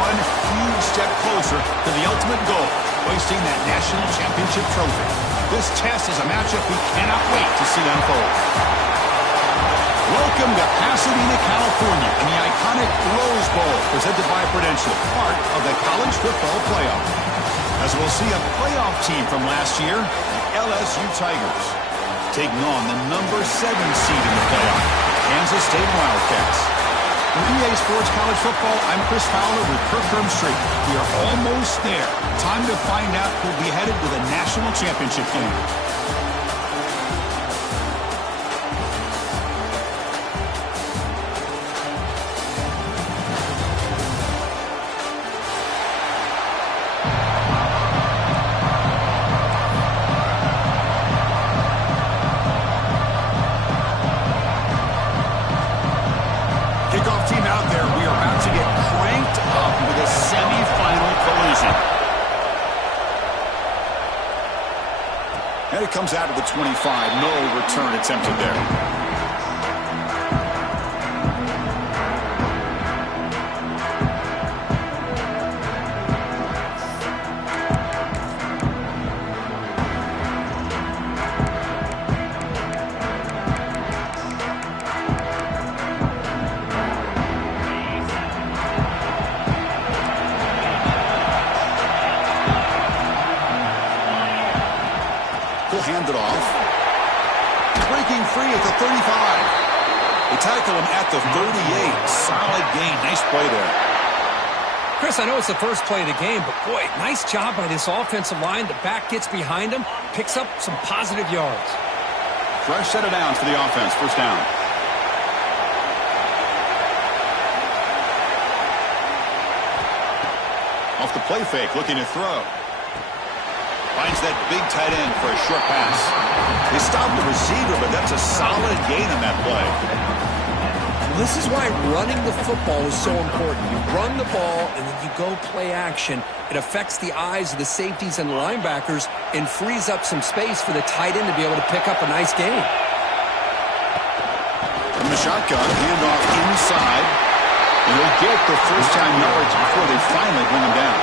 one huge step closer to the ultimate goal, hoisting that national championship trophy. This test is a matchup we cannot wait to see unfold. Welcome to Pasadena, California, in the iconic Rose Bowl, presented by Prudential, part of the college football playoff. As we'll see a playoff team from last year, the LSU Tigers, taking on the number 7 seed in the playoff, Kansas State Wildcats. For EA Sports College Football, I'm Chris Fowler with Kirk Herbstreit. We are almost there. Time to find out who'll be headed to the national championship game. And it comes out of the 25. No return attempted there. Hand it off. Breaking free at the 35. They tackle him at the 38. Solid gain. Nice play there. Chris, I know it's the first play of the game, but boy, nice job by this offensive line. The back gets behind him, picks up some positive yards. Fresh set of downs for the offense. First down. Off the play fake, looking to throw. Finds that big tight end for a short pass. They stopped the receiver, but that's a solid gain on that play. This is why running the football is so important. You run the ball, and then you go play action. It affects the eyes of the safeties and linebackers and frees up some space for the tight end to be able to pick up a nice gain. From the shotgun, handoff inside. And he'll get the first-time yards before they finally bring him down.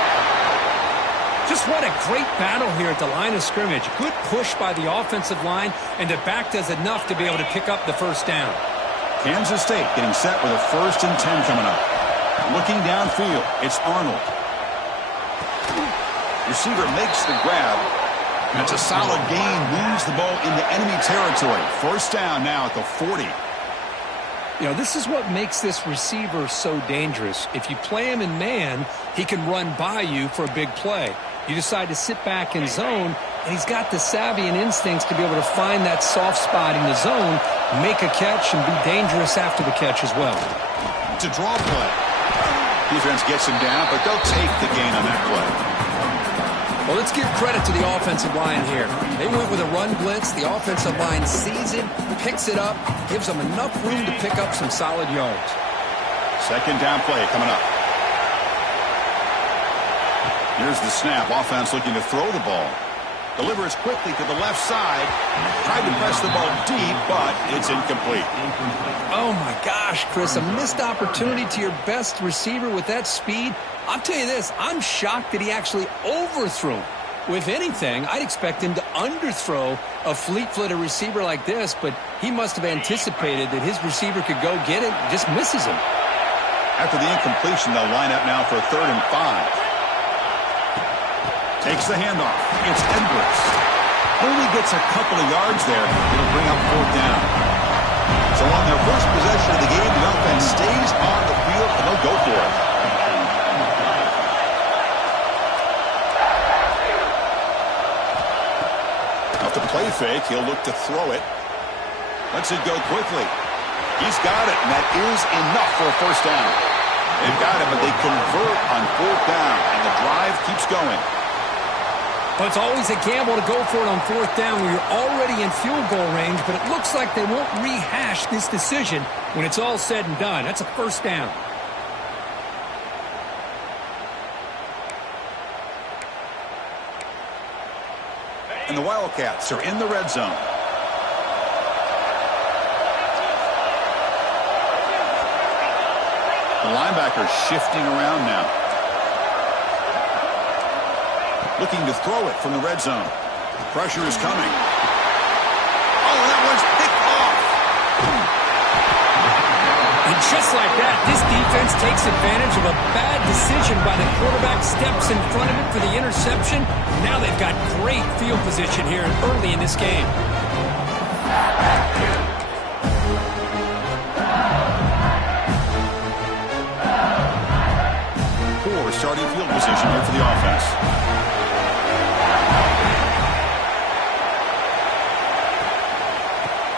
Just what a great battle here at the line of scrimmage. Good push by the offensive line, and the back does enough to be able to pick up the first down. Kansas State getting set with a 1st and 10 coming up. Looking downfield, it's Arnold. Receiver makes the grab. That's a solid gain, moves the ball into enemy territory. First down now at the 40. You know, this is what makes this receiver so dangerous. If you play him in man, he can run by you for a big play. You decide to sit back in zone, and he's got the savvy and instincts to be able to find that soft spot in the zone, make a catch, and be dangerous after the catch as well. It's a draw play. Defense gets him down, but they'll take the gain on that play. Well, let's give credit to the offensive line here. They went with a run blitz. The offensive line sees it, picks it up, gives them enough room to pick up some solid yards. Second down play coming up. Here's the snap. Offense looking to throw the ball. Delivers quickly to the left side. Tried to press the ball deep, but it's incomplete. Oh, my gosh, Chris. A missed opportunity to your best receiver with that speed. I'll tell you this. I'm shocked that he actually overthrew. If anything, I'd expect him to underthrow a fleet-footed receiver like this, but he must have anticipated that his receiver could go get it and just misses him. After the incompletion, they'll line up now for 3rd and 5. Takes the handoff. It's Edwards. Only gets a couple of yards there. It'll bring up 4th down. So on their first possession of the game, the offense stays on the field, and they'll go for it. Off the play fake, he'll look to throw it. Lets it go quickly. He's got it, and that is enough for a first down. They've got it, but they convert on 4th down, and the drive keeps going. Well, it's always a gamble to go for it on 4th down when you're already in field goal range, but it looks like they won't rehash this decision when it's all said and done. That's a first down. And the Wildcats are in the red zone. The linebacker shifting around now. Looking to throw it from the red zone. Pressure is coming. Oh, that one's picked off. And just like that, this defense takes advantage of a bad decision by the quarterback, steps in front of it for the interception. Now they've got great field position here early in this game. Poor starting field position here for the offense.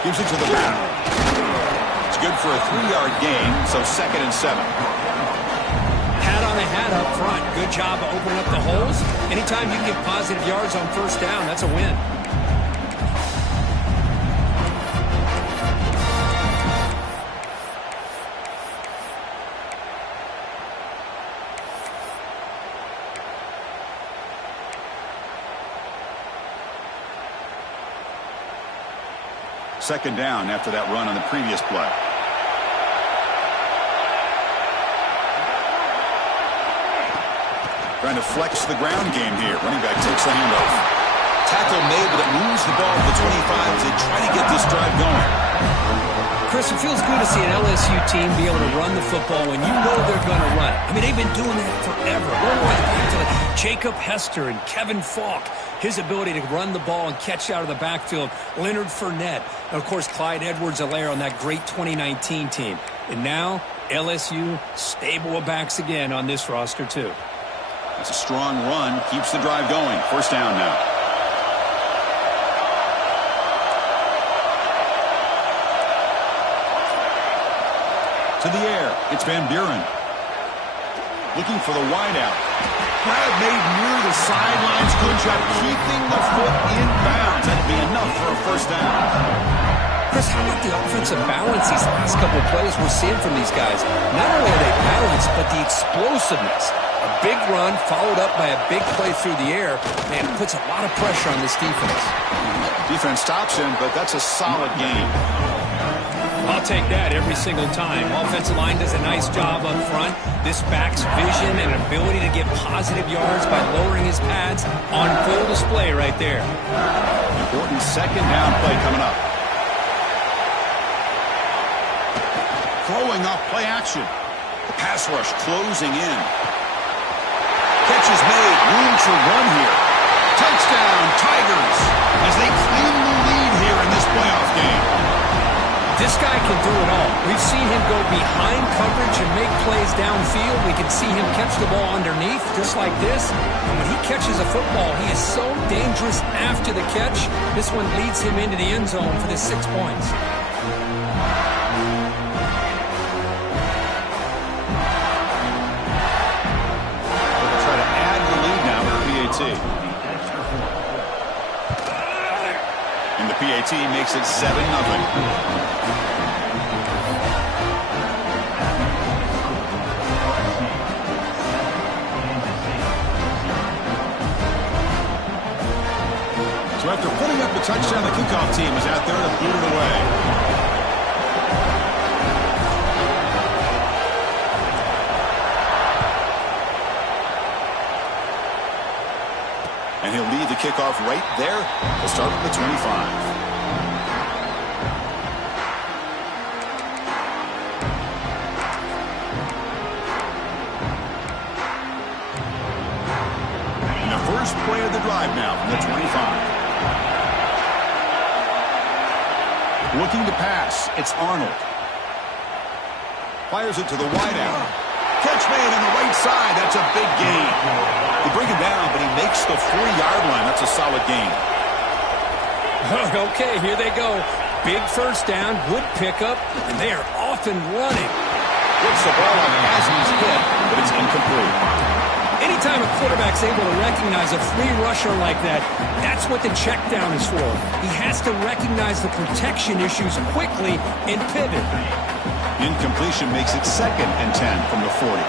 Gives it to the back. It's good for a 3-yard gain, so 2nd and 7. Hat on a hat up front. Good job of opening up the holes. Anytime you can get positive yards on first down, that's a win. Second down after that run on the previous play. Trying to flex the ground game here. Running back takes the handoff. Tackle made, but it moves the ball to the 25 as they try to get this drive going. Chris, it feels good to see an LSU team be able to run the football when you know they're going to run it. I mean, they've been doing that forever. Going all the way back to Jacob Hester and Kevin Falk. His ability to run the ball and catch out of the backfield. Leonard Fournette. And, of course, Clyde Edwards-Helaire on that great 2019 team. And now, LSU stable of backs again on this roster, too. That's a strong run. Keeps the drive going. First down now. To the air. It's Van Buren. Looking for the wideout. Grab made near the sidelines. Good job keeping the foot in bounds. That'd be enough for a first down. Chris, how about the offensive balance these last couple of plays we're seeing from these guys? Not only are they balanced, but the explosiveness. A big run followed up by a big play through the air. Man, it puts a lot of pressure on this defense. Defense stops him, but that's a solid game. I'll take that every single time. Offensive line does a nice job up front. This back's vision and ability to get positive yards by lowering his pads on full display right there. Important second down play coming up. Throwing off play action. The pass rush closing in. Catch is made. Room to run here. Touchdown, Tigers, as they claim the lead here in this playoff game. This guy can do it all. We've seen him go behind coverage and make plays downfield. We can see him catch the ball underneath, just like this. And when he catches a football, he is so dangerous after the catch. This one leads him into the end zone for the 6 points. Try to add the lead now with the PAT. And the PAT makes it 7-0. So after putting up the touchdown, the kickoff team is out there to boot it away. And he'll lead the kickoff right there. We'll start with the 25. And the first play of the drive now from the 25. Looking to pass. It's Arnold. Fires it to the wideout. Catch made on the right side. That's a big gain. They bring him down, but he makes the 40-yard line. That's a solid gain. Okay, here they go. Big first down, good pickup, and they are off and running. Gets the ball on as he's hit, but it's incomplete. Anytime a quarterback's able to recognize a free rusher like that, that's what the check down is for. He has to recognize the protection issues quickly and pivot. Incompletion makes it 2nd and 10 from the 40.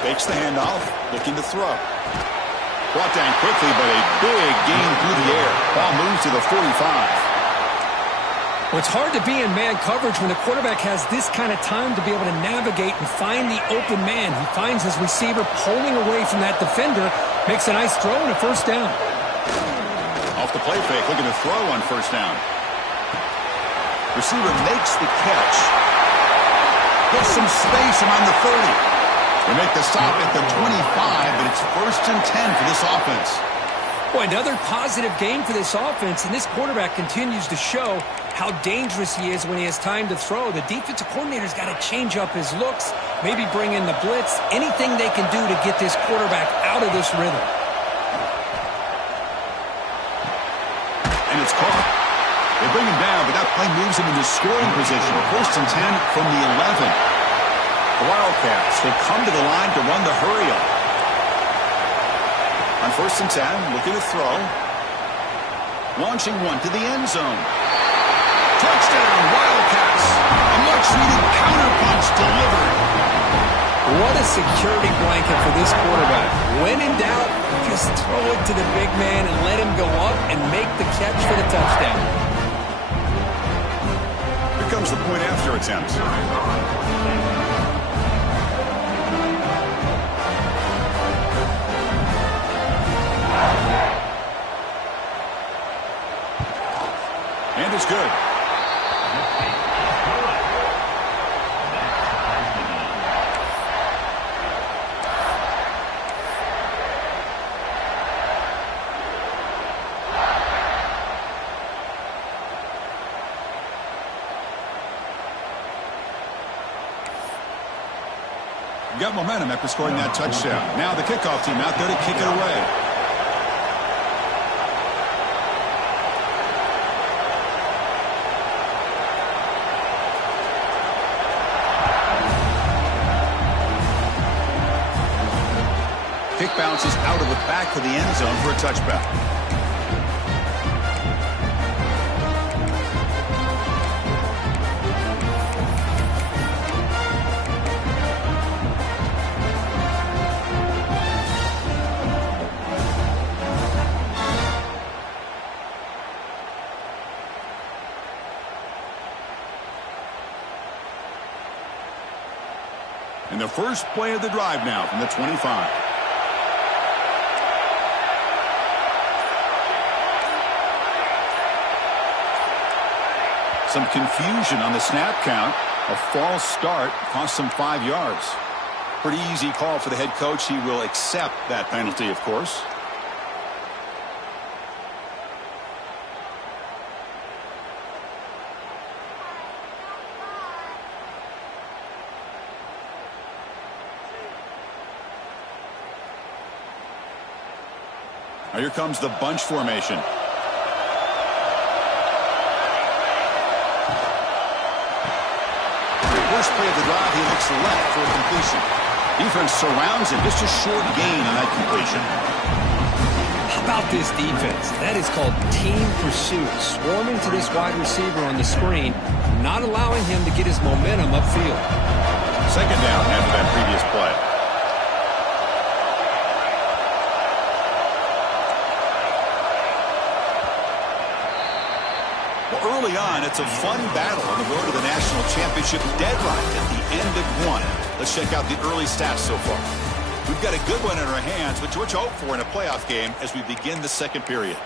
Fakes the handoff, looking to throw. Brought down quickly, but a big gain through the air. Ball moves to the 45. Well, it's hard to be in man coverage when the quarterback has this kind of time to be able to navigate and find the open man. He finds his receiver pulling away from that defender, makes a nice throw and a first down. Off the play fake, looking to throw on first down. Receiver makes the catch. Gets some space around the 30. They make the stop at the 25, but it's 1st and 10 for this offense. Boy, another positive game for this offense, and this quarterback continues to show how dangerous he is when he has time to throw. The defensive coordinator's got to change up his looks, maybe bring in the blitz, anything they can do to get this quarterback out of this rhythm. And it's caught. They bring him down, but that play moves him into scoring position. 1st and 10 from the 11. The Wildcats, they come to the line to run the hurry up. On 1st and 10, looking to throw. Launching one to the end zone. Touchdown, Wildcats. A much-needed counterpunch delivered. What a security blanket for this quarterback. When in doubt, just throw it to the big man and let him go up and make the catch for the touchdown. Here comes the point after attempt. And it's good. Got momentum after scoring that touchdown. Now the kickoff team out there to kick it away. Kick bounces out of the back of the end zone for a touchback. And the first play of the drive now from the 25. Some confusion on the snap count. A false start cost them 5 yards. Pretty easy call for the head coach. He will accept that penalty, of course. Now here comes the bunch formation. First play of the drive, he looks left for a completion. Defense surrounds him. Just a short gain on that completion. How about this defense? That is called team pursuit. Swarming to this wide receiver on the screen, not allowing him to get his momentum upfield. 2nd down after that previous play. Early on, it's a fun battle on the road to the national championship deadline at the end of one. Let's check out the early stats so far. We've got a good one in our hands, but what you hope for in a playoff game as we begin the 2nd period.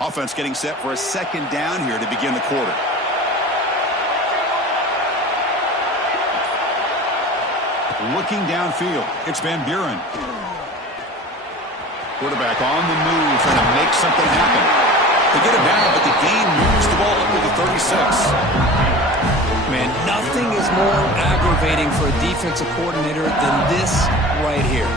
Offense getting set for a 2nd down here to begin the quarter. Looking downfield, it's Van Buren. Quarterback on the move, trying to make something happen. They get it down, but the gain moves the ball up to the 36. Man, nothing is more aggravating for a defensive coordinator than this right here.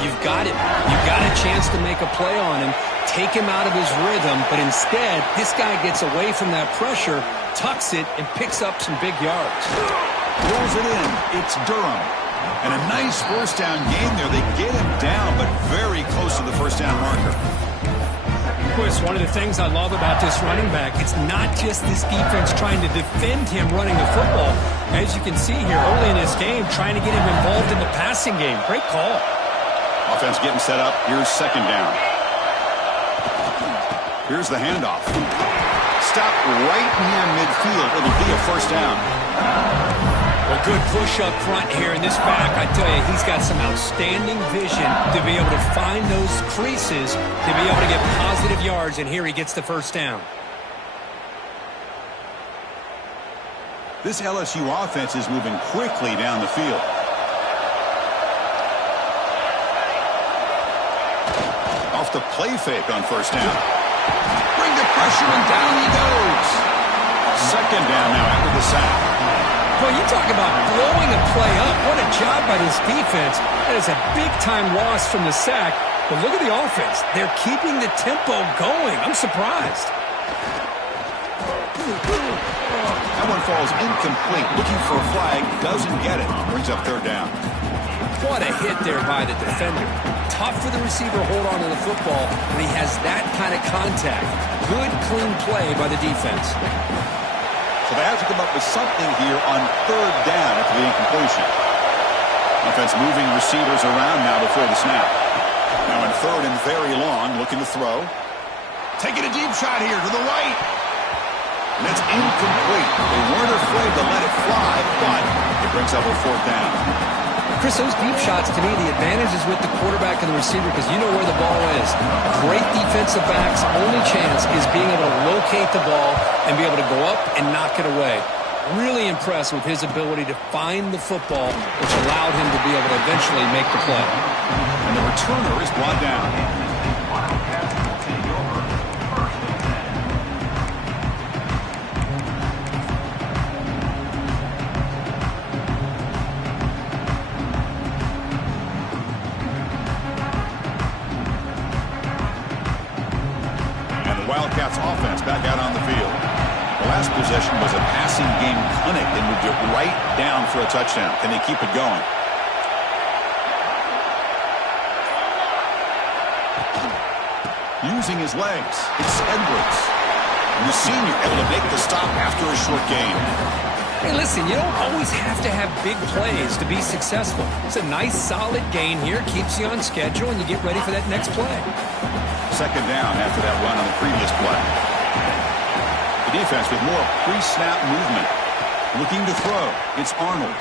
You've got it. You've got a chance to make a play on him, take him out of his rhythm, but instead, this guy gets away from that pressure, tucks it, and picks up some big yards. Rolls it in. It's Durham. And a nice first down game there. They get him down, but very close to the first down marker. Chris, one of the things I love about this running back, it's not just this defense trying to defend him running the football. As you can see here, early in this game, trying to get him involved in the passing game. Great call. Offense getting set up. Here's second down. Here's the handoff. Stop right near midfield. It'll be a first down. A good push up front here in this back. I tell you, he's got some outstanding vision to be able to find those creases, to be able to get positive yards, and here he gets the first down. This LSU offense is moving quickly down the field. Off the play fake on first down. Bring the pressure, and down he goes. Second down now after the sack. Well, you talk about blowing a play up. What a job by this defense. That is a big-time loss from the sack. But look at the offense. They're keeping the tempo going. I'm surprised. That one falls incomplete. Looking for a flag. Doesn't get it. Brings up third down. What a hit there by the defender. Tough for the receiver to hold on to the football when he has that kind of contact. Good, clean play by the defense. So they have to come up with something here on third down after the incompletion. Offense moving receivers around now before the snap. Now in third and very long, looking to throw. Taking a deep shot here to the right. And it's incomplete. They weren't afraid to let it fly, but it brings up a fourth down. Chris, those deep shots, to me, the advantage is with the quarterback and the receiver because you know where the ball is. Great defensive backs' only chance is being able to locate the ball and be able to go up and knock it away. Really impressed with his ability to find the football, which allowed him to be able to eventually make the play. And the returner is brought down. Wildcats offense back out on the field. The last possession was a passing game clinic. They moved it right down for a touchdown. Can they keep it going? Using his legs, it's Edwards. And the senior able to make the stop after a short gain. Hey, listen, you don't always have to have big plays to be successful. It's a nice, solid gain here. Keeps you on schedule, and you get ready for that next play. Second down after that run on the previous play. The defense with more pre-snap movement. Looking to throw. It's Arnold.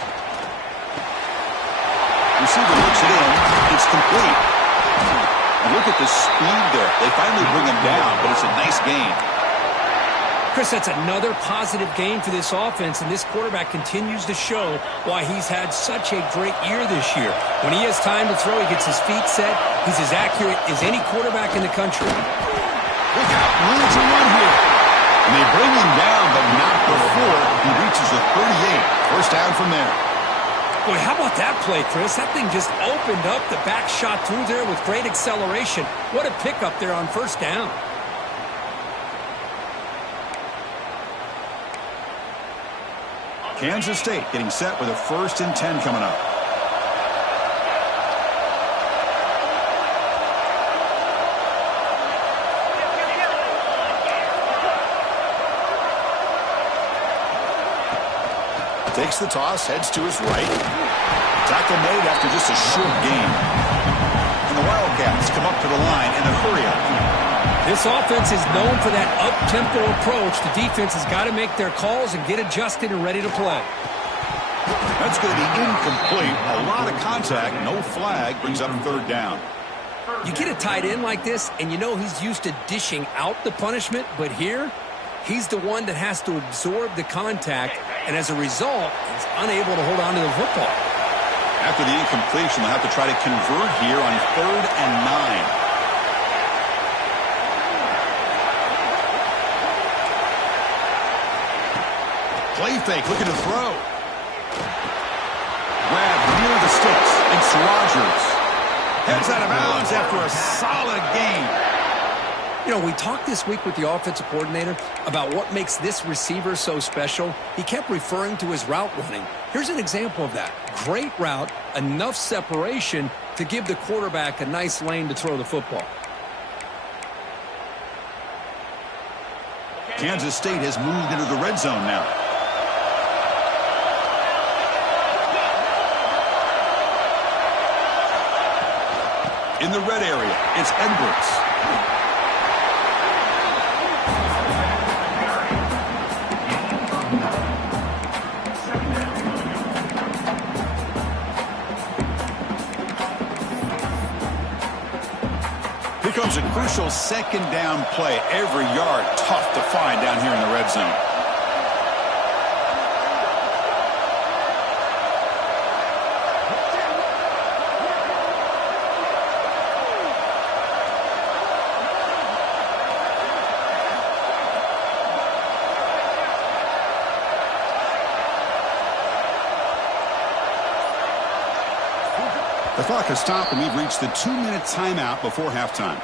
Receiver looks it in. It's complete. And look at the speed there. They finally bring him down, but it's a nice gain. Chris, that's another positive gain for this offense, and this quarterback continues to show why he's had such a great year this year. When he has time to throw, he gets his feet set. He's as accurate as any quarterback in the country. Look out, room to run here. And they bring him down, but not before he reaches the 38. First down from there. Boy, how about that play, Chris? That thing just opened up. The back shot through there with great acceleration. What a pickup there on first down. Kansas State getting set with a 1st and 10 coming up. Takes the toss, heads to his right. Tackle made after just a short gain. And the Wildcats come up to the line in a hurry-up. This offense is known for that up-tempo approach. The defense has got to make their calls and get adjusted and ready to play. That's going to be incomplete. A lot of contact, no flag, brings up third down. You get a tight end like this, and you know he's used to dishing out the punishment, but here, he's the one that has to absorb the contact, and as a result, he's unable to hold on to the football. After the incompletion, they'll have to try to convert here on 3rd and 9. Play fake, looking to throw. Grab near the sticks. It's Rogers. Heads out of bounds after a solid gain. You know, we talked this week with the offensive coordinator about what makes this receiver so special. He kept referring to his route running. Here's an example of that. Great route, enough separation to give the quarterback a nice lane to throw the football. Kansas State has moved into the red zone now. In the red area, it's Edwards. Here comes a crucial second down play. Every yard tough to find down here in the red zone. The clock has stopped, and we've reached the 2-minute timeout before halftime.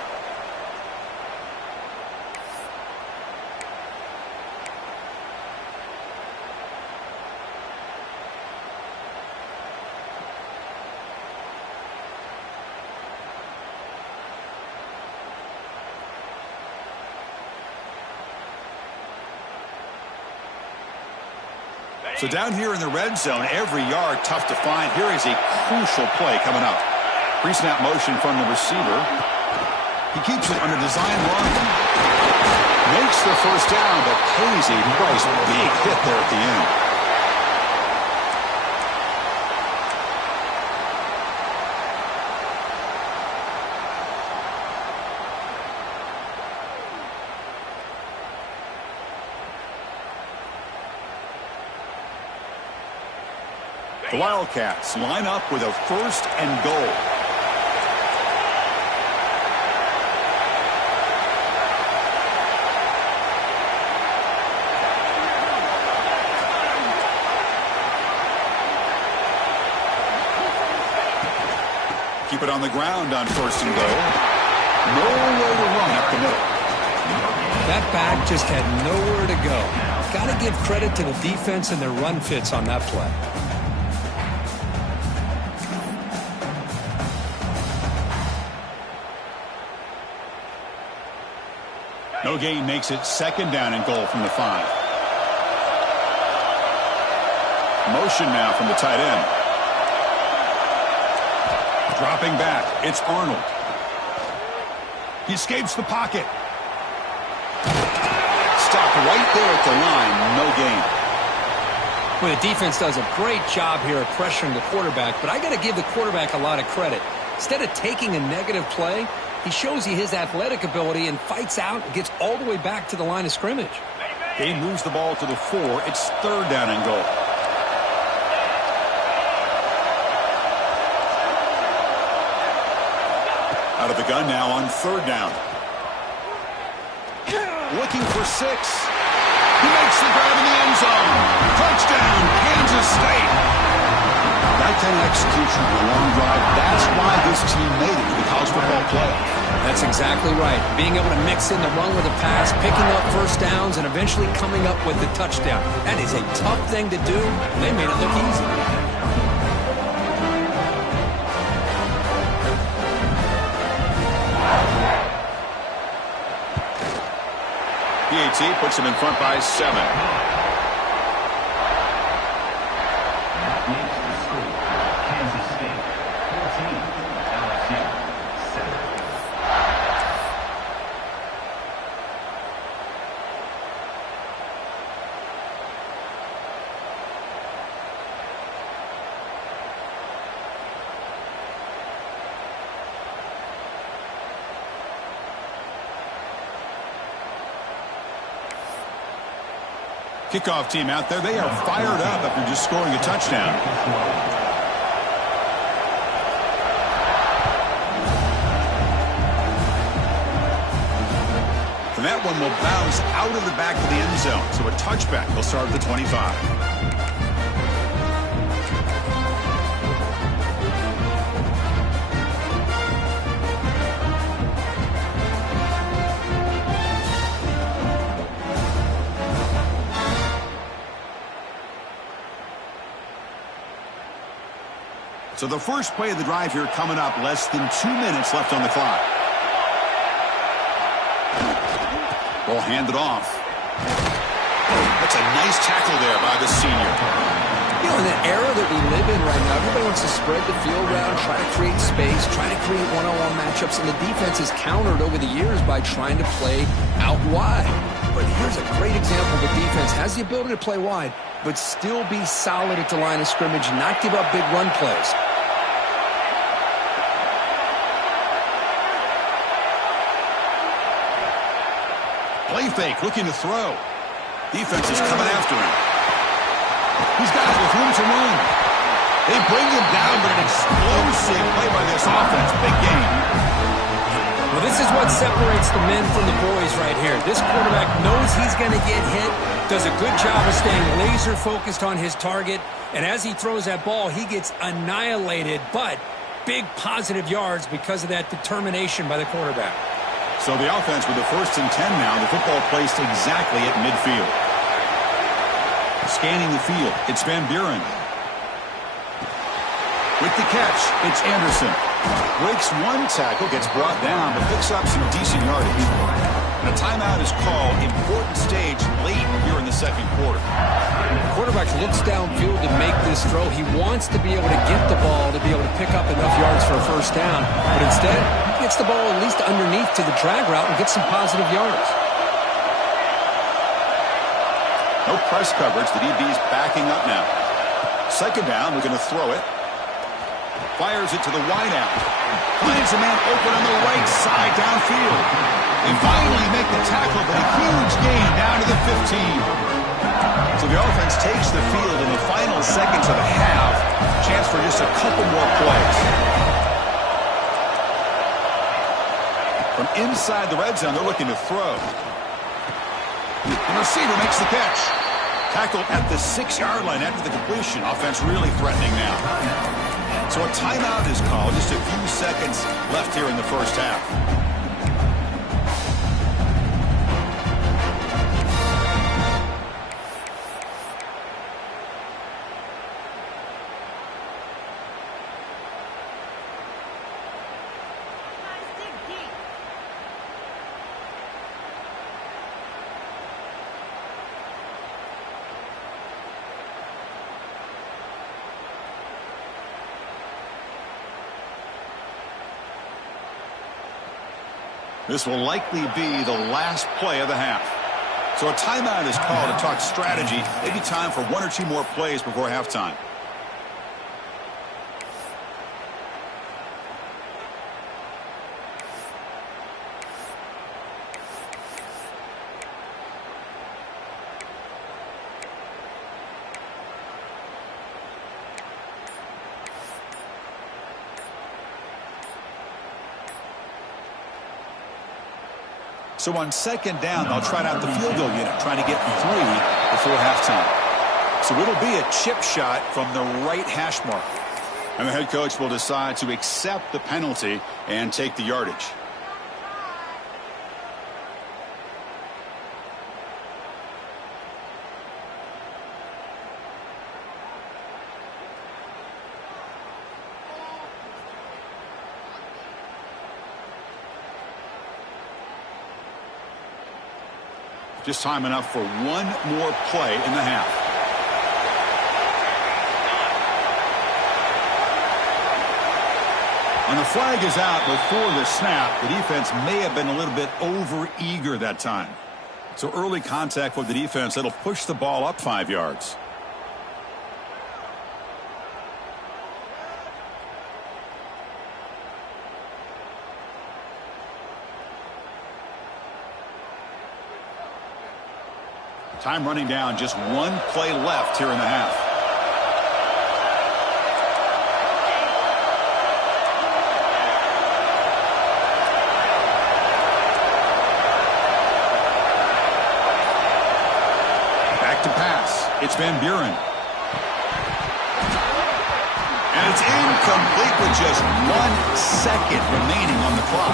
So down here in the red zone, every yard tough to find. Here is a crucial play coming up. Pre-snap motion from the receiver. He keeps it under design run. Makes the first down, but pays a price. Big hit there at the end. The Wildcats line up with a 1st and goal. Keep it on the ground on 1st and goal. Nowhere to run up the middle. That back just had nowhere to go. Got to give credit to the defense and their run fits on that play. No gain makes it 2nd down and goal from the 5. Motion now from the tight end. Dropping back, it's Arnold. He escapes the pocket. Stopped right there at the line, no gain. Well, the defense does a great job here of pressuring the quarterback, but I got to give the quarterback a lot of credit. Instead of taking a negative play, he shows you his athletic ability and fights out and gets all the way back to the line of scrimmage. He moves the ball to the 4. It's 3rd down and goal. Out of the gun now on 3rd down. Looking for 6. He makes the grab in the end zone. Touchdown, Kansas State. That kind of execution on a long drive, that's why this team made it to the college football playoff. That's exactly right. Being able to mix in the run with a pass, picking up 1st downs, and eventually coming up with the touchdown. That is a tough thing to do, and they made it look easy. PAT puts him in front by 7. Kickoff team out there, they are fired up after just scoring a touchdown. And that one will bounce out of the back of the end zone. So a touchback will start at the 25. So the first play of the drive here coming up, less than 2 minutes left on the clock. Ball handed off. That's a nice tackle there by the senior. You know, in the era that we live in right now, everybody wants to spread the field around, try to create space, try to create one-on-one matchups, and the defense has countered over the years by trying to play out wide. But here's a great example. The defense has the ability to play wide, but still be solid at the line of scrimmage, not give up big run plays. Play fake, looking to throw. Defense is coming after him. He's got it with room to run. They bring him down, but an explosive play by this offense. Big game. Well, this is what separates the men from the boys right here. This quarterback knows he's going to get hit, does a good job of staying laser focused on his target, and as he throws that ball, he gets annihilated, but big positive yards because of that determination by the quarterback. So the offense with the 1st and 10 now, the football placed exactly at midfield. Scanning the field, it's Van Buren. With the catch, it's Anderson. Breaks one tackle, gets brought down, but picks up some decent yardage. And a timeout is called. Important stage late here in the second quarter. The quarterback looks downfield to make this throw. He wants to be able to get the ball to be able to pick up enough yards for a first down. But instead, he gets the ball at least underneath to the drag route and gets some positive yards. No press coverage. The DB's backing up now. Second down, we're going to throw it. Fires it to the wideout. Finds a man open on the right side downfield. They finally make the tackle, but a huge gain down to the 15. So the offense takes the field in the final seconds of the half. Chance for just a couple more plays. From inside the red zone, they're looking to throw. The receiver makes the catch. Tackled at the 6-yard line after the completion. Offense really threatening now. So a timeout is called. Just a few seconds left here in the first half. This will likely be the last play of the half. So a timeout is called to talk strategy. Maybe time for 1 or 2 more plays before halftime. So on second down, they'll try out the field goal unit, trying to get 3 before halftime. So it'll be a chip shot from the right hash mark. And the head coach will decide to accept the penalty and take the yardage. Just time enough for 1 more play in the half. And the flag is out before the snap. The defense may have been a little bit over-eager that time. So early contact with the defense, that'll push the ball up 5 yards. Time running down, just 1 play left here in the half. Back to pass. It's Van Buren. And it's incomplete with just 1 second remaining on the clock.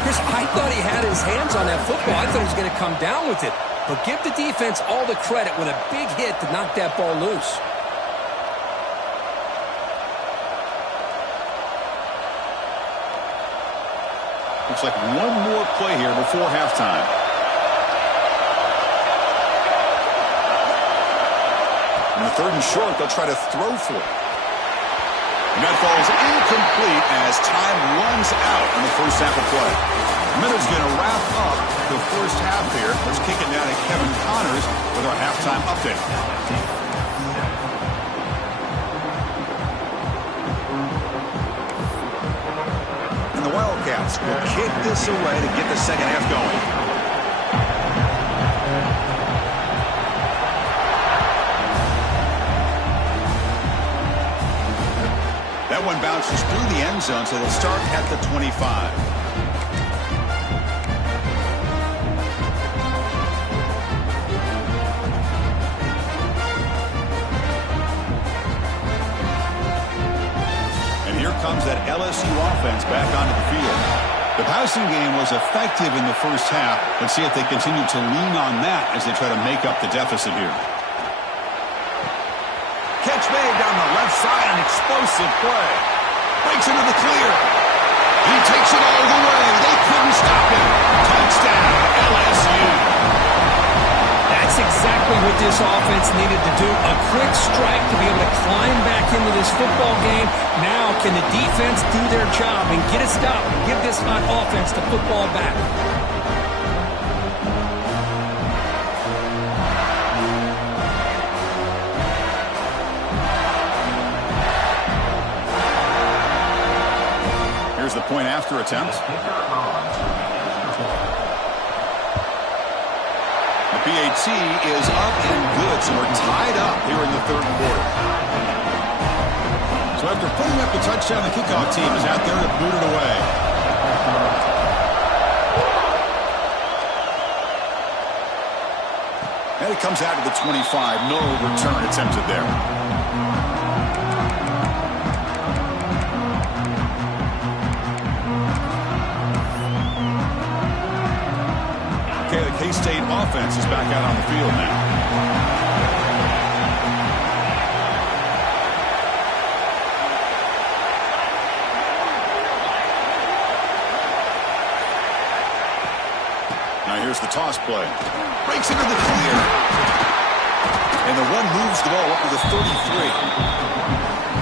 Chris, I thought he had his hands on that football. I thought he was going to come down with it. But give the defense all the credit with a big hit to knock that ball loose. Looks like one more play here before halftime. In the 3rd and short, they'll try to throw for it. And that falls incomplete as time runs out in the first half of play. Miller's going to wrap up the first half here. Let's kick it down to Kevin Connors with our halftime update. And the Wildcats will kick this away to get the second half going. That one bounces through the end zone, so they'll start at the 25. And here comes that LSU offense back onto the field. The passing game was effective in the first half. Let's see if they continue to lean on that as they try to make up the deficit here. Catch made down the left side, an explosive play. Breaks into the clear. He takes it all the way. They couldn't stop him. Touchdown, LSU. That's exactly what this offense needed to do. A quick strike to be able to climb back into this football game. Now can the defense do their job and get a stop and give this hot offense the football back? Here's the point after attempt. The PAT is up and good, so we're tied up here in the 3rd quarter. So after putting up the touchdown, the kickoff team is out there to boot it away. And it comes out to the 25. No return attempted there. Okay, the K-State offense is back out on the field now. Now here's the toss play. Breaks into the clear. And the run moves the ball up to the 33.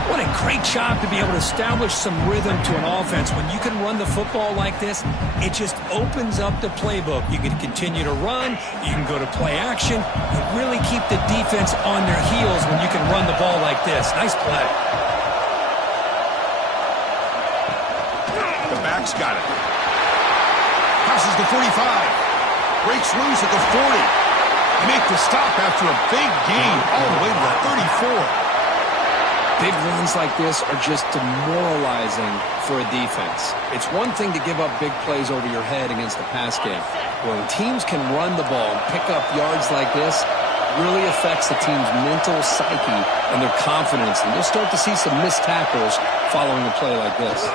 What a great job to be able to establish some rhythm to an offense. When you can run the football like this, it just opens up the playbook. You can continue to run. You can go to play action. You really keep the defense on their heels when you can run the ball like this. Nice play. The back's got it. Passes the 45. Breaks loose at the 40. Make the stop after a big gain all the way to the 34. Big runs like this are just demoralizing for a defense. It's one thing to give up big plays over your head against the pass game. When teams can run the ball and pick up yards like this, it really affects the team's mental psyche and their confidence. And you'll start to see some missed tackles following a play like this.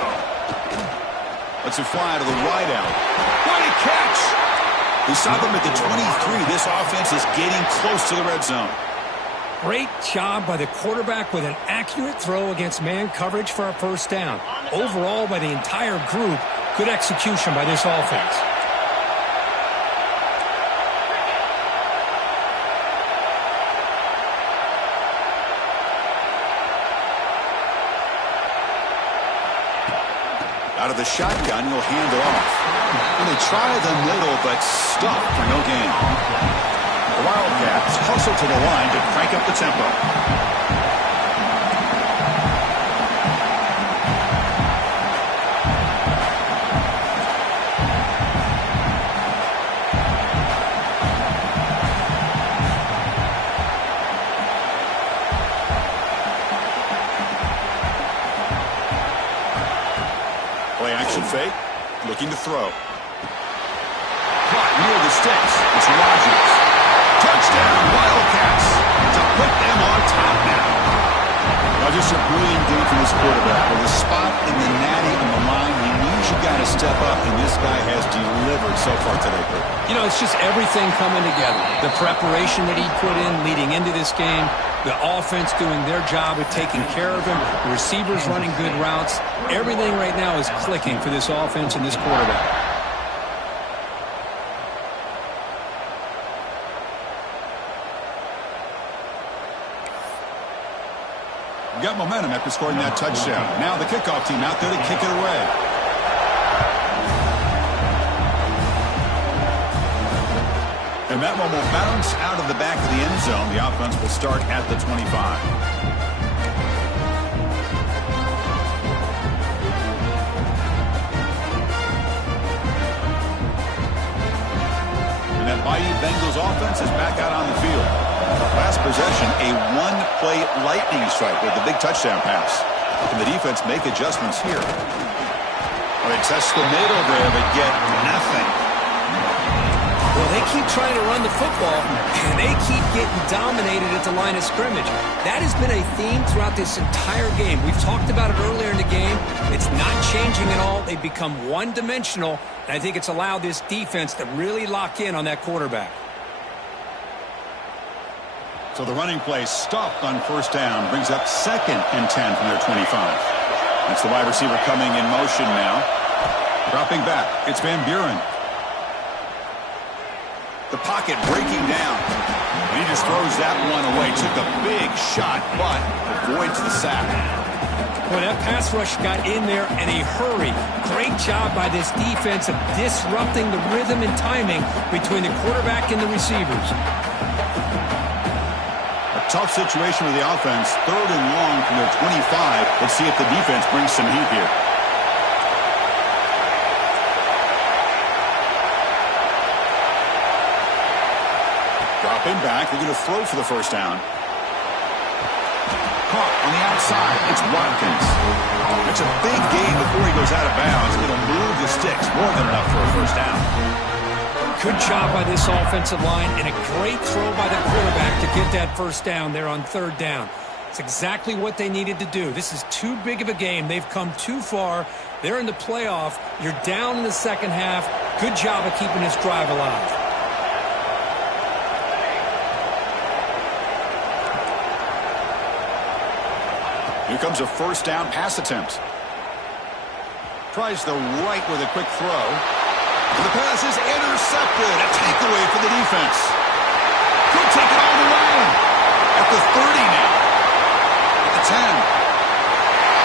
Let's it fly to the wide out. What a catch! We saw them at the 23. This offense is getting close to the red zone. Great job by the quarterback with an accurate throw against man coverage for a first down. Overall, by the entire group, good execution by this offense. Out of the shotgun, he'll hand it off. And they try the middle, but stuck for no gain. The Wildcats hustle to the line to crank up the tempo. Play action fake, looking to throw. Caught near the sticks. It's Rodgers. Touchdown, Wildcats, to put them on top now. Now just a brilliant game for this quarterback. With a spot in the natty on the line, he knows you got to step up, and this guy has delivered so far today. You know, it's just everything coming together. The preparation that he put in leading into this game, the offense doing their job of taking care of him, the receivers running good routes. Everything right now is clicking for this offense and this quarterback. Got momentum after scoring that touchdown. Now the kickoff team out there to kick it away. And that one will bounce out of the back of the end zone. The offense will start at the 25. Bayou Bengals offense is back out on the field. Last possession, a one-play lightning strike with the big touchdown pass. Can the defense make adjustments here? They test the middle there, but get nothing. Well, they keep trying to run the football, and they keep getting dominated at the line of scrimmage. That has been a theme throughout this entire game. We've talked about it earlier in the game. It's not changing at all. They've become one-dimensional, and I think it's allowed this defense to really lock in on that quarterback. So the running play stopped on first down, brings up 2nd and 10 from their 25. It's the wide receiver coming in motion now. Dropping back, it's Van Buren. The pocket breaking down. He just throws that one away. Took a big shot, but avoids the sack. Well, that pass rush got in there in a hurry. Great job by this defense of disrupting the rhythm and timing between the quarterback and the receivers. A tough situation with the offense. 3rd and long from their 25. Let's see if the defense brings some heat here. Dropping back, they're going to throw for the first down. Caught on the outside, it's Watkins. It's a big gain before he goes out of bounds. It'll move the sticks, more than enough for a first down. Good job by this offensive line, and a great throw by the quarterback to get that first down there on 3rd down. It's exactly what they needed to do. This is too big of a game. They've come too far. They're in the playoff. You're down in the second half. Good job of keeping this drive alive. Here comes a first down pass attempt. Tries the right with a quick throw. And the pass is intercepted. A takeaway for the defense. Could take it all the way. At the 30 now. At the 10.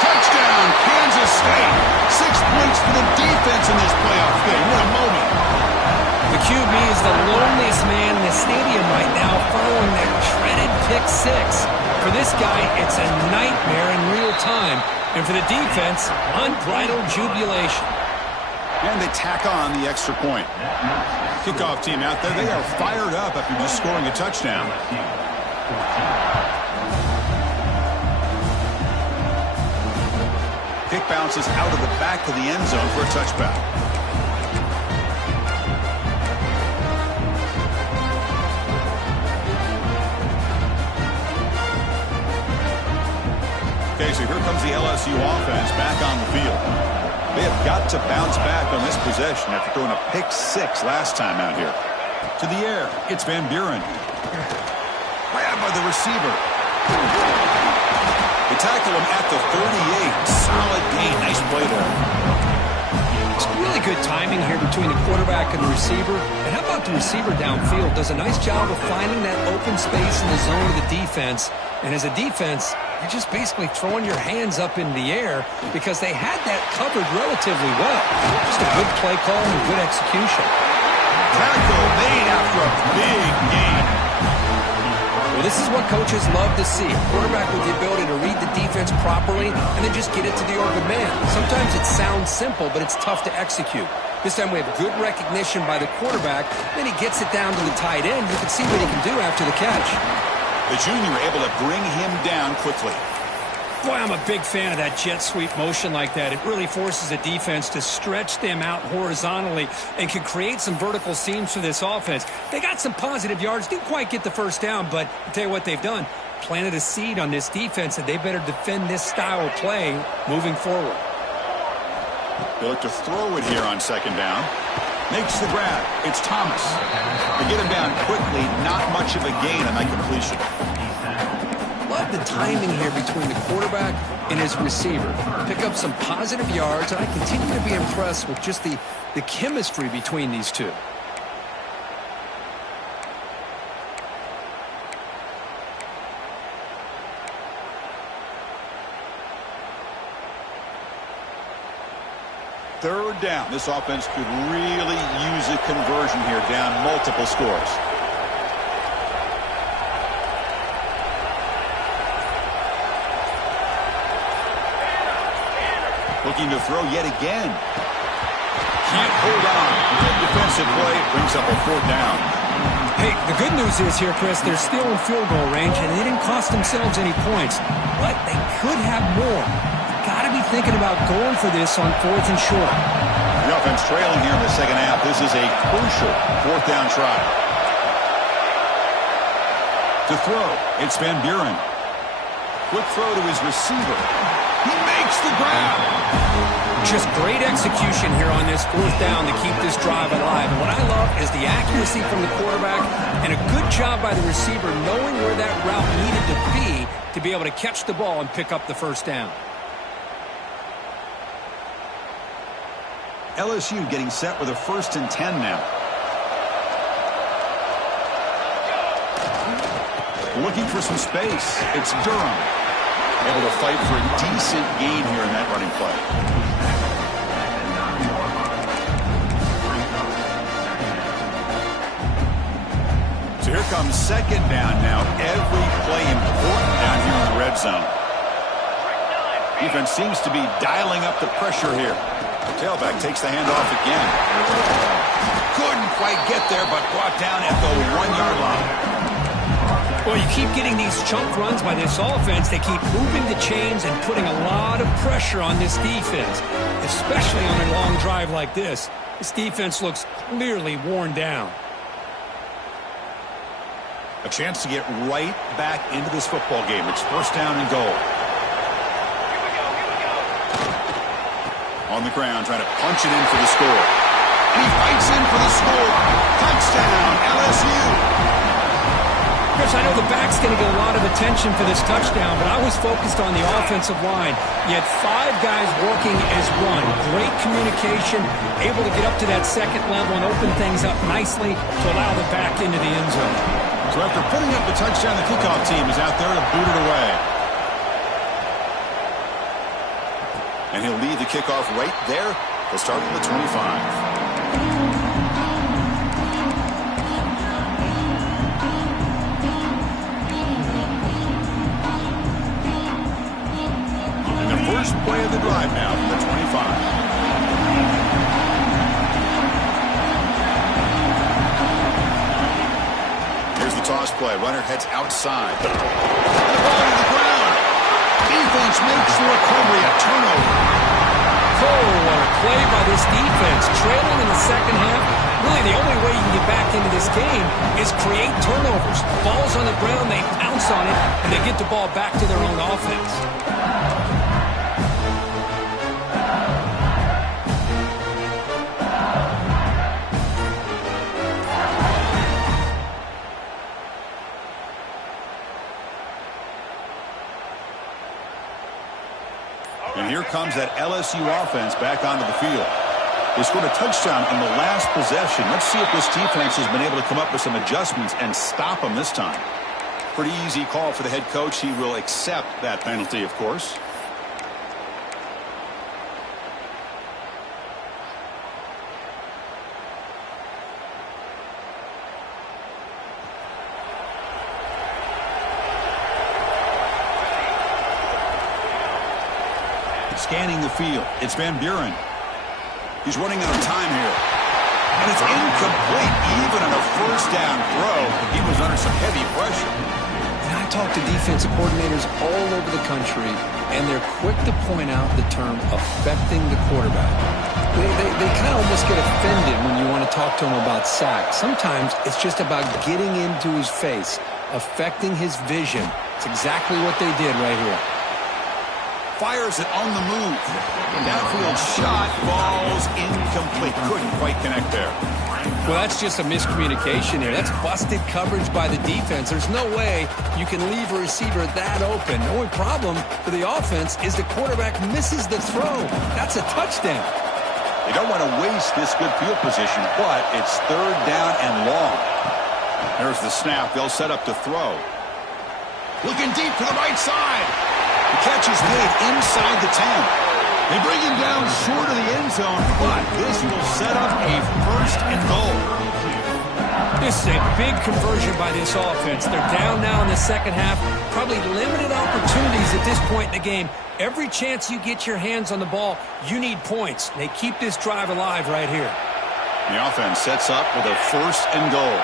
Touchdown, Kansas State. 6 points for the defense in this playoff game. What a moment. The QB is the loneliest man in the stadium right now following that dreaded pick 6. For this guy, it's a nightmare in real time. And for the defense, unbridled jubilation. And they tack on the extra point. Kickoff team out there, they are fired up after just scoring a touchdown. Kick bounces out of the back of the end zone for a touchback. Okay, so here comes the LSU offense back on the field. They have got to bounce back on this possession after throwing a pick 6 last time out here. To the air, it's Van Buren. Grabbed by the receiver. They tackle him at the 38. Solid gain. Nice play there. It's really good timing here between the quarterback and the receiver. And how about the receiver downfield? Does a nice job of finding that open space in the zone of the defense. And as a defense, you're just basically throwing your hands up in the air because they had that covered relatively well. Just a good play call and good execution. Tackle made after a big gain. Well, this is what coaches love to see. A quarterback with the ability to read the defense properly and then just get it to the open man. Sometimes it sounds simple, but it's tough to execute. This time we have good recognition by the quarterback. Then he gets it down to the tight end. You can see what he can do after the catch. The junior able to bring him down quickly. Boy, I'm a big fan of that jet sweep motion like that. It really forces a defense to stretch them out horizontally and can create some vertical seams for this offense. They got some positive yards, didn't quite get the first down, but I'll tell you what they've done. Planted a seed on this defense, and they better defend this style of play moving forward. They look to throw it here on second down. Makes the grab. It's Thomas. They get him down quickly. Not much of a gain on that completion. Love the timing here between the quarterback and his receiver. Pick up some positive yards, and I continue to be impressed with just the chemistry between these two. third down. This offense could really use a conversion here, down multiple scores. Looking to throw yet again. Can't hold on. Good defensive play brings up a fourth down. Hey, the good news is here, Chris, they're still in field goal range, and they didn't cost themselves any points. But they could have more. Got to be thinking about going for this on 4th and short. The offense trailing here in the second half. This is a crucial fourth down try. To throw, it's Van Buren. Quick throw to his receiver. He makes the grab. Just great execution here on this 4th down to keep this drive alive. And what I love is the accuracy from the quarterback and a good job by the receiver knowing where that route needed to be able to catch the ball and pick up the first down. LSU getting set with a 1st and 10 now. Looking for some space. It's Durham. Able to fight for a decent gain here in that running play. So here comes second down now. Every play important down here in the red zone. Defense seems to be dialing up the pressure here. The tailback takes the handoff again. Couldn't quite get there, but brought down at the 1-yard line. Well, you keep getting these chunk runs by this offense. They keep moving the chains and putting a lot of pressure on this defense, especially on a long drive like this. This defense looks clearly worn down. A chance to get right back into this football game. It's 1st down and goal. On the ground, trying to punch it in for the score. And he fights in for the score. Touchdown, LSU. Chris, I know the back's going to get a lot of attention for this touchdown, but I was focused on the offensive line. You had 5 guys working as one. Great communication, able to get up to that second level and open things up nicely to allow the back into the end zone. So after putting up the touchdown, the kickoff team is out there to boot it away. And he'll lead the kickoff right there. He'll start at the 25. First play of the drive now from the 25. Here's the toss play. Runner heads outside. The ball to the ground. Defense makes the recovery. A turnover. Oh, what a play by this defense. Trailing in the second half. Really, the only way you can get back into this game is create turnovers. Ball's on the ground, they pounce on it, and they get the ball back to their own offense. And here comes that LSU offense back onto the field. They scored a touchdown on the last possession. Let's see if this defense has been able to come up with some adjustments and stop them this time. Pretty easy call for the head coach. He will accept that penalty, of course. Scanning the field. It's Van Buren. He's running out of time here. And it's incomplete. Even on a 1st down throw, he was under some heavy pressure. And I talk to defensive coordinators all over the country, and they're quick to point out the term affecting the quarterback. They kind of almost get offended when you want to talk to them about sacks. Sometimes it's just about getting into his face, affecting his vision. It's exactly what they did right here. Fires it on the move. Downfield shot falls incomplete. Couldn't quite connect there. Well, that's just a miscommunication here. That's busted coverage by the defense. There's no way you can leave a receiver that open. The only problem for the offense is the quarterback misses the throw. That's a touchdown. They don't want to waste this good field position, but it's 3rd down and long. There's the snap. They'll set up to throw. Looking deep to the right side. The catch is made inside the 10. They bring him down short of the end zone, but this will set up a first and goal. This is a big conversion by this offense. They're down now in the second half. Probably limited opportunities at this point in the game. Every chance you get your hands on the ball, you need points. They keep this drive alive right here. The offense sets up with a first and goal.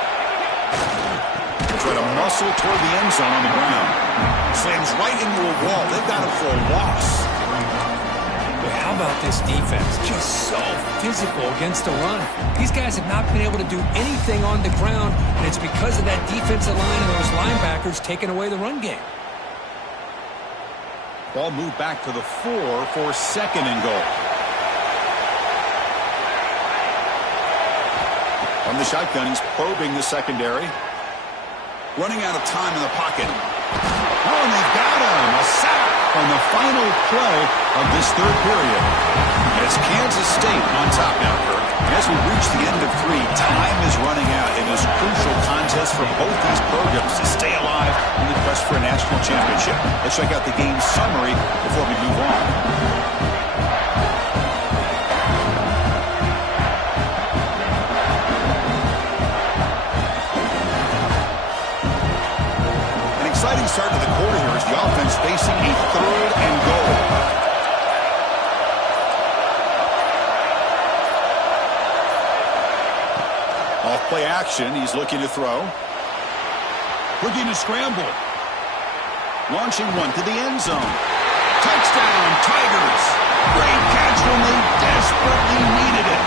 They try to muscle toward the end zone on the ground. Slams right into a wall. They've got him for a loss. How about this defense? Just so physical against the run. These guys have not been able to do anything on the ground, and it's because of that defensive line and those linebackers taking away the run game. Ball moved back to the 4 for second and goal. From the shotgun, he's probing the secondary. Running out of time in the pocket. Oh, and they've got him. A sack on the final play of this third period. It's Kansas State on top now, Kirk. As we reach the end of 3, time is running out in this crucial contest for both these programs to stay alive in the quest for a national championship. Let's check out the game summary before we move on. Exciting start to the quarter here as the offense facing a third and goal. Off play action. He's looking to throw. Looking to scramble. Launching one to the end zone. Touchdown, Tigers. Great catch when they desperately needed it.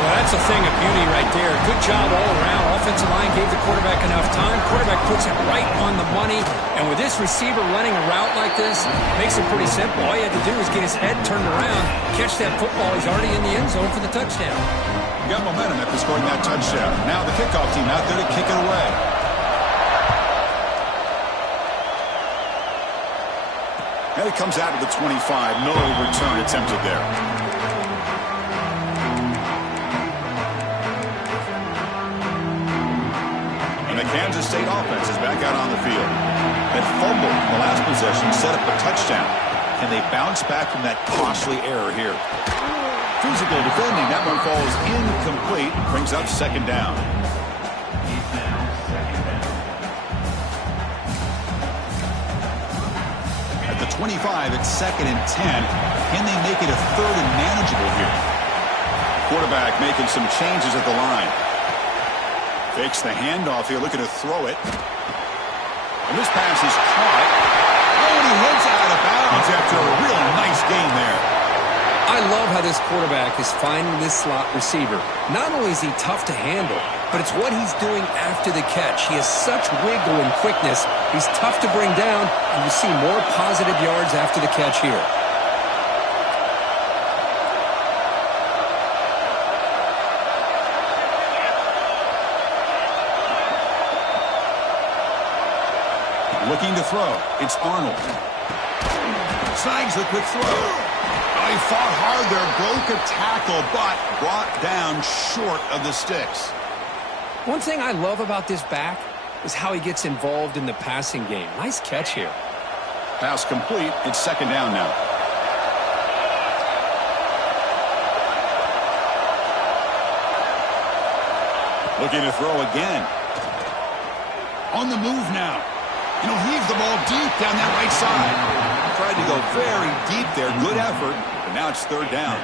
Well, that's a thing of beauty right there. Good job all around. Offensive line gave the quarterback enough time. Quarterback puts it right on the money. And with this receiver running a route like this, makes it pretty simple. All you had to do is get his head turned around, catch that football. He's already in the end zone for the touchdown. Got momentum after scoring that touchdown. Now the kickoff team out there to kick it away. And it comes out of the 25. No return attempted there. The Kansas State offense is back out on the field. That fumble in the last possession set up a touchdown. Can they bounce back from that costly error here? Physical defending. That one falls incomplete. Brings up second down. At the 25, it's second and 10. Can they make it a third and manageable here? Quarterback making some changes at the line. Fakes the handoff here, looking to throw it. And this pass is caught. Oh, and he heads out of bounds after a real nice gain there. I love how this quarterback is finding this slot receiver. Not only is he tough to handle, but it's what he's doing after the catch. He has such wiggle and quickness. He's tough to bring down, and you see more positive yards after the catch here. Looking to throw. It's Arnold. Snags the quick throw. Oh, he fought hard there. Broke a tackle, but brought down short of the sticks. One thing I love about this back is how he gets involved in the passing game. Nice catch here. Pass complete. It's second down now. Looking to throw again. On the move now. You know, heaves the ball deep down that right side. Tried to go very deep there. Good effort. But now it's third down.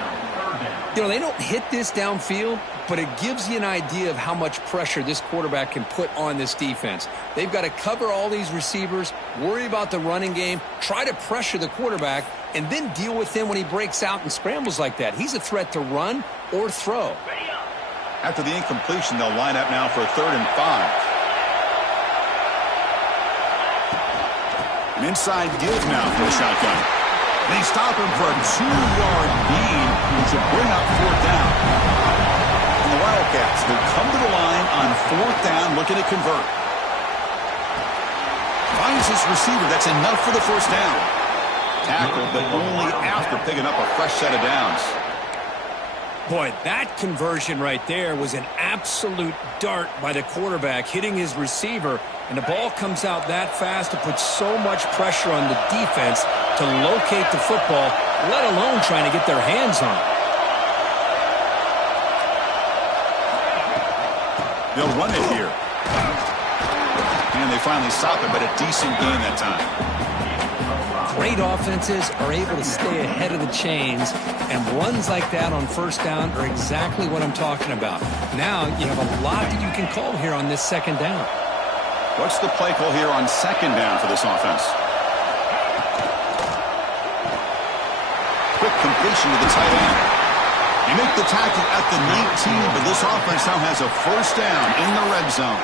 You know, they don't hit this downfield, but it gives you an idea of how much pressure this quarterback can put on this defense. They've got to cover all these receivers, worry about the running game, try to pressure the quarterback, and then deal with him when he breaks out and scrambles like that. He's a threat to run or throw. After the incompletion, they'll line up now for a 3rd and 5. An inside give now for the shotgun. They stop him for a 2-yard gain, which will bring up 4th down. And the Wildcats will come to the line on 4th down, looking to convert. Finds his receiver. That's enough for the first down. Tackled, but only after picking up a fresh set of downs. Boy, that conversion right there was an absolute dart by the quarterback, hitting his receiver, and the ball comes out that fast to put so much pressure on the defense to locate the football let alone trying to get their hands on it. They'll run it here. And they finally stop it, but a decent gain that time. Great offenses are able to stay ahead of the chains, and runs like that on first down are exactly what I'm talking about. Now you have a lot that you can call here on this second down. What's the play call here on second down for this offense? Quick completion to the tight end. They make the tackle at the 19, but this offense now has a first down in the red zone.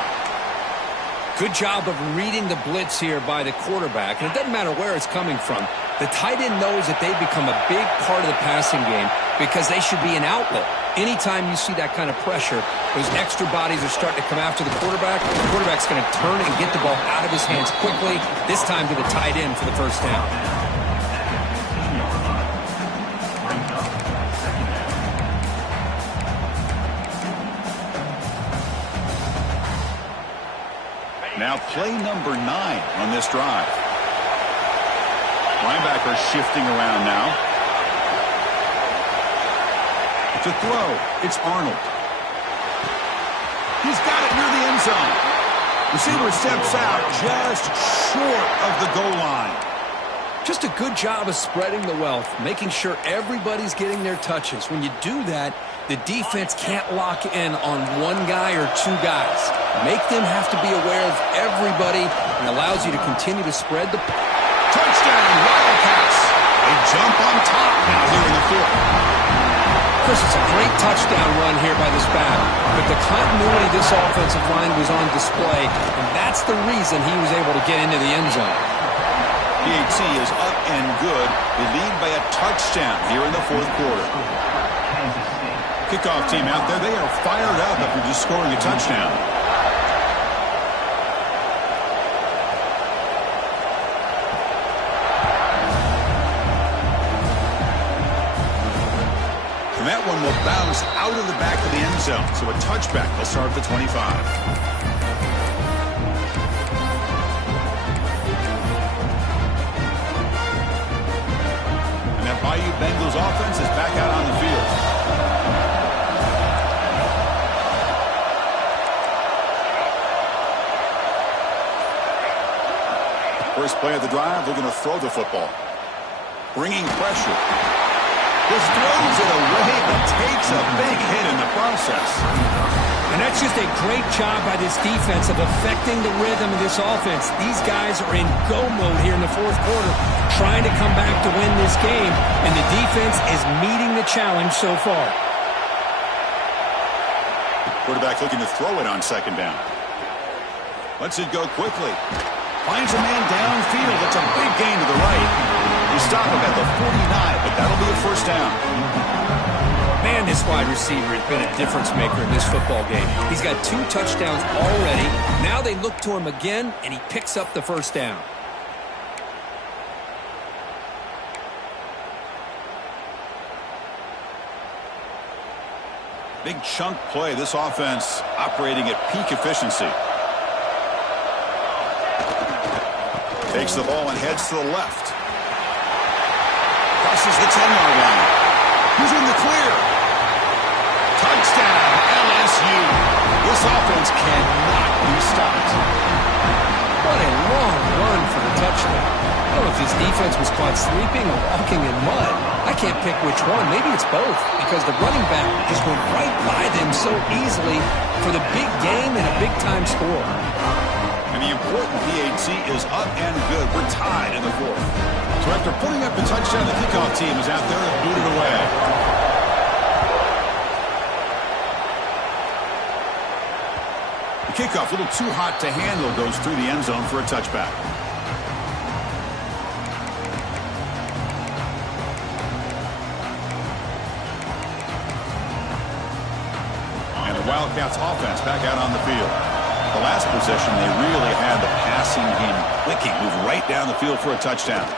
Good job of reading the blitz here by the quarterback, and it doesn't matter where it's coming from. The tight end knows that they've become a big part of the passing game because they should be an outlet. Anytime you see that kind of pressure, those extra bodies are starting to come after the quarterback's going to turn and get the ball out of his hands quickly, this time to the tight end for the first down. Now play number 9 on this drive. Linebacker shifting around now. To throw, it's Arnold. He's got it near the end zone. Receiver steps out just short of the goal line. Just a good job of spreading the wealth, making sure everybody's getting their touches. When you do that, the defense can't lock in on one guy or two guys. Make them have to be aware of everybody and allows you to continue to spread the... Touchdown, Wildcats. They jump on top now here in the fourth. Chris, it's a great touchdown run here by this back, but the continuity of this offensive line was on display, and that's the reason he was able to get into the end zone. PAT is up and good. They lead by a touchdown here in the fourth quarter. Kickoff team out there, they are fired up after just scoring a touchdown. And that one will bounce out of the back of the end zone, so a touchback will start at the 25. Bayou Bengals offense is back out on the field. First play of the drive, they're going to throw the football. Bringing pressure. Just throws it away, but takes a big hit in the process. And that's just a great job by this defense of affecting the rhythm of this offense. These guys are in go mode here in the fourth quarter, trying to come back to win this game, and the defense is meeting the challenge so far. Quarterback looking to throw it on second down. Lets it go quickly. Finds a man downfield. It's a big gain to the right. They stop him at the 49, but that'll be a first down. Man, this wide receiver has been a difference maker in this football game. He's got 2 touchdowns already. Now they look to him again, and he picks up the first down. Big chunk play. This offense operating at peak efficiency. Takes the ball and heads to the left. Crosses the 10-yard line. He's in the clear. Touchdown, LSU. This offense cannot be stopped. What a long run for the touchdown. I don't know if his defense was caught sleeping or walking in mud. I can't pick which one. Maybe it's both, because the running back just went right by them so easily for the big game and a big-time score. And the important PAT is up and good. We're tied in the fourth. So after putting up the touchdown, the kickoff team is out there and booted away. The kickoff, a little too hot to handle, goes through the end zone for a touchback. And the Wildcats offense back out on the field. The last possession, they really had the passing game clicking, move right down the field for a touchdown.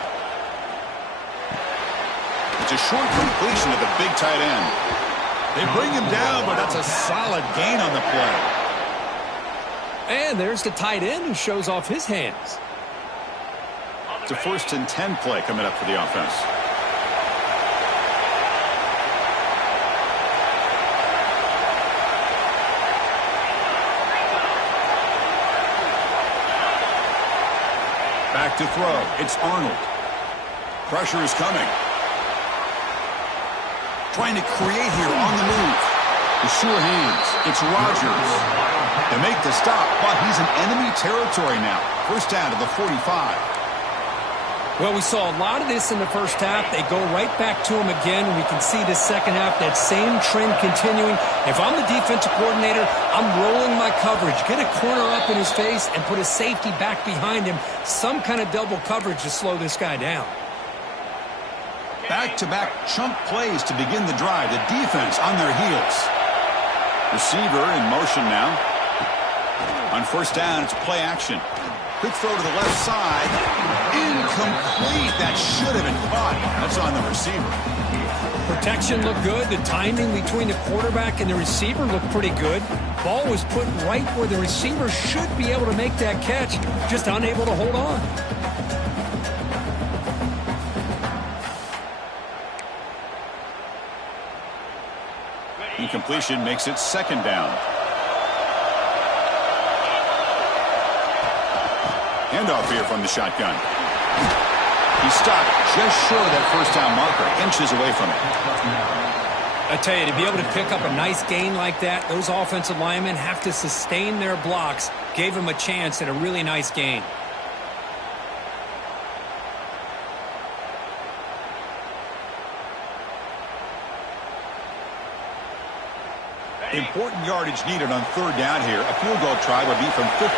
It's a short completion to the big tight end. They bring him down, but that's a solid gain on the play. And there's the tight end who shows off his hands. It's a 1st and 10 play coming up for the offense. Back to throw. It's Arnold. Pressure is coming. Trying to create here on the move. The sure hands. It's Rodgers. They make the stop, but he's in enemy territory now. First down to the 45. Well, we saw a lot of this in the first half. They go right back to him again. We can see the second half, that same trend continuing. If I'm the defensive coordinator, I'm rolling my coverage. Get a corner up in his face and put a safety back behind him. Some kind of double coverage to slow this guy down. Back-to-back chunk plays to begin the drive. The defense on their heels. Receiver in motion now. On first down, it's play action. Quick throw to the left side. Incomplete. That should have been caught. That's on the receiver. Protection looked good. The timing between the quarterback and the receiver looked pretty good. Ball was put right where the receiver should be able to make that catch. Just unable to hold on. Incompletion makes it second down. Handoff here from the shotgun. He stopped just short of that first down marker, inches away from it. I tell you, to be able to pick up a nice gain like that, those offensive linemen have to sustain their blocks. Gave him a chance at a really nice gain. Important yardage needed on third down here. A field goal try would be from 52.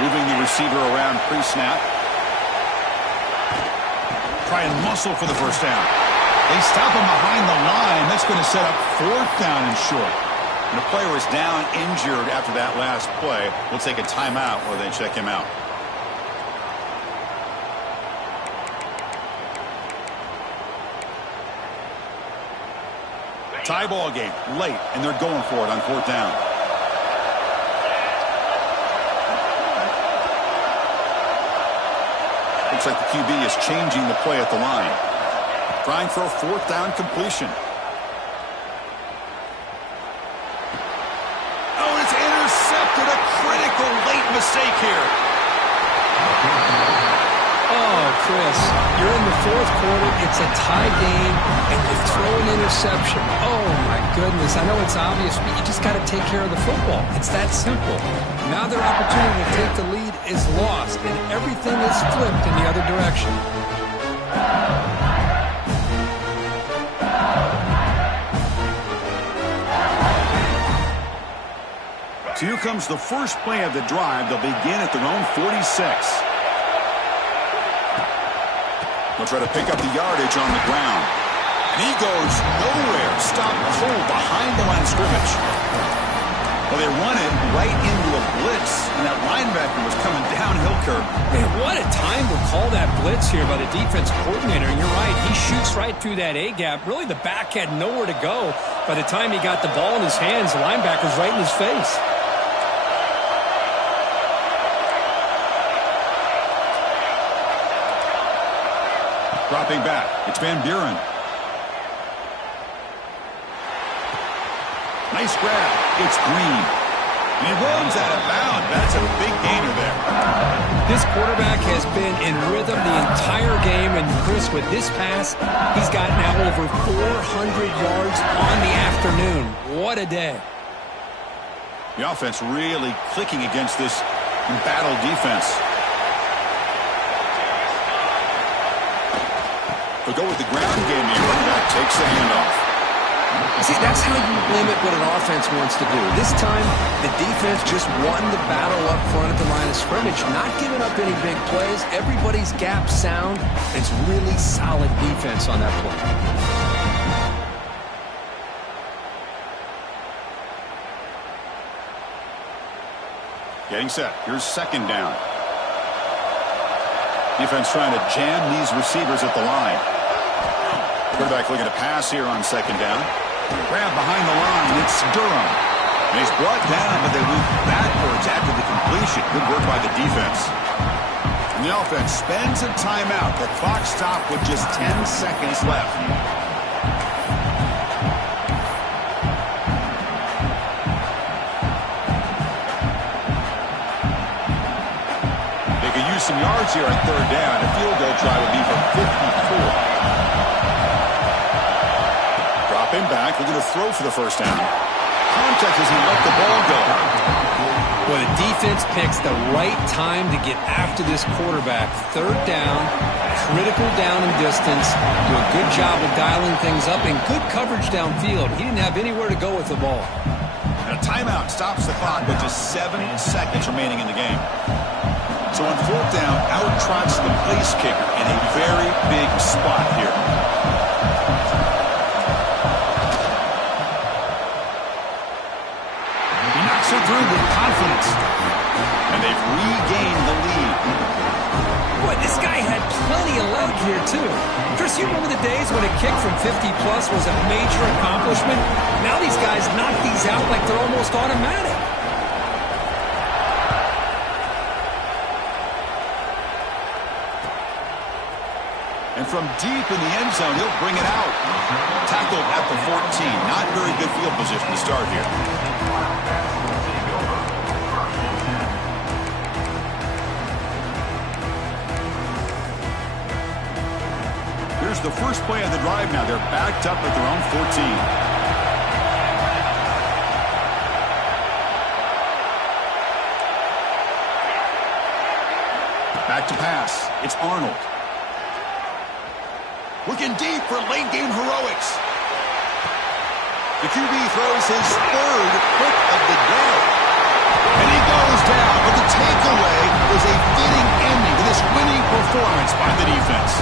Moving the receiver around pre-snap. Try and muscle for the first down. They stop him behind the line. That's going to set up fourth down and short. And the player is down injured after that last play. We'll take a timeout while they check him out. Tie ball game late, and they're going for it on fourth down. Looks like the QB is changing the play at the line. Trying for a fourth down completion. Oh, it's intercepted. A critical late mistake here. Oh, Chris, you're in the fourth quarter. It's a tie game, and you throw an interception. Oh, my goodness. I know it's obvious, but you just got to take care of the football. It's that simple. Now their opportunity to take the lead is lost, and everything is flipped in the other direction. So here comes the first play of the drive. They'll begin at their own 46. They'll try to pick up the yardage on the ground. And he goes nowhere. Stopped cold behind the line of scrimmage. Well, they run it right into a blitz, and that linebacker was coming downhill, Kirk. Man, what a time to call that blitz here by the defense coordinator. And you're right, he shoots right through that A-gap. Really, the back had nowhere to go. By the time he got the ball in his hands, the linebacker's right in his face. Dropping back, it's Van Buren. Nice grab. It's Green. And he runs out of bounds. That's a big gainer there. This quarterback has been in rhythm the entire game. And, Chris, with this pass, he's got now over 400 yards on the afternoon. What a day. The offense really clicking against this embattled defense. They'll go with the ground game here. Running back takes the handoff. See, that's how you limit what an offense wants to do. This time, the defense just won the battle up front at the line of scrimmage, not giving up any big plays. Everybody's gap sound. It's really solid defense on that play. Getting set. Here's second down. Defense trying to jam these receivers at the line. Quarterback looking to pass here on second down. Grab behind the line. It's Durham. And he's brought down, but they move backwards after the completion. Good work by the defense. And the offense spends a timeout. The clock stopped with just 10 seconds left. some yards here on third down. A field goal try would be from 54. Dropping back, looking to throw for the first down. Contact as he let the ball go. Well, the defense picks the right time to get after this quarterback. Third down, critical down and distance. Do a good job of dialing things up and good coverage downfield. He didn't have anywhere to go with the ball. And a timeout stops the clock with just 7 seconds remaining in the game. So on fourth down, out trots the place kicker in a very big spot here. He knocks it through with confidence. And they've regained the lead. Boy, this guy had plenty of leg here, too. Chris, you remember the days when a kick from 50-plus was a major accomplishment? Now these guys knock these out like they're almost automatic. And from deep in the end zone, he'll bring it out. Tackled at the 14. Not very good field position to start here. Here's the first play of the drive now. They're backed up at their own 14. Back to pass. It's Arnold. Looking deep for late-game heroics. The QB throws his third pick of the day. And he goes down, but the takeaway is a fitting ending to this winning performance by the defense.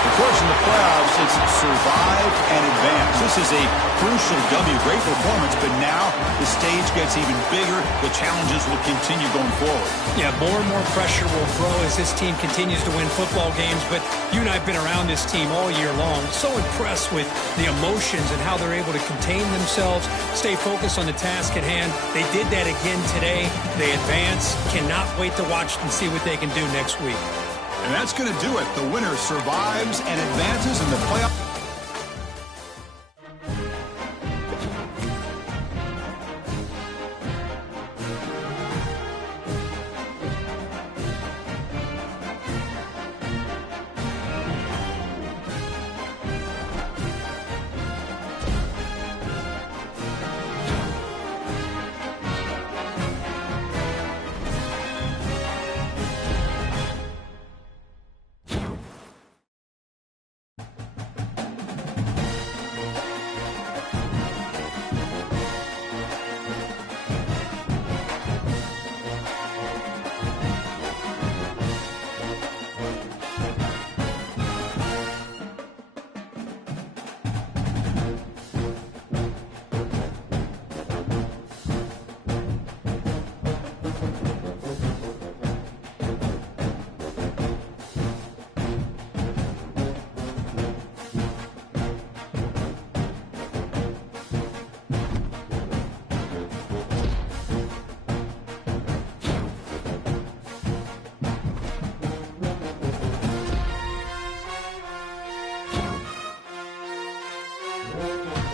Of course, in the playoffs, it's survive and advance. This is a crucial W. Great performance, but now the stage gets even bigger. The challenges will continue going forward. Yeah, more and more pressure will grow as this team continues to win football games, but you and I have been around this team all year long. So impressed with the emotions and how they're able to contain themselves, stay focused on the task at hand. They did that again today. They advance. Cannot wait to watch and see what they can do next week. And that's going to do it. The winner survives and advances in the playoff.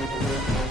Thank you.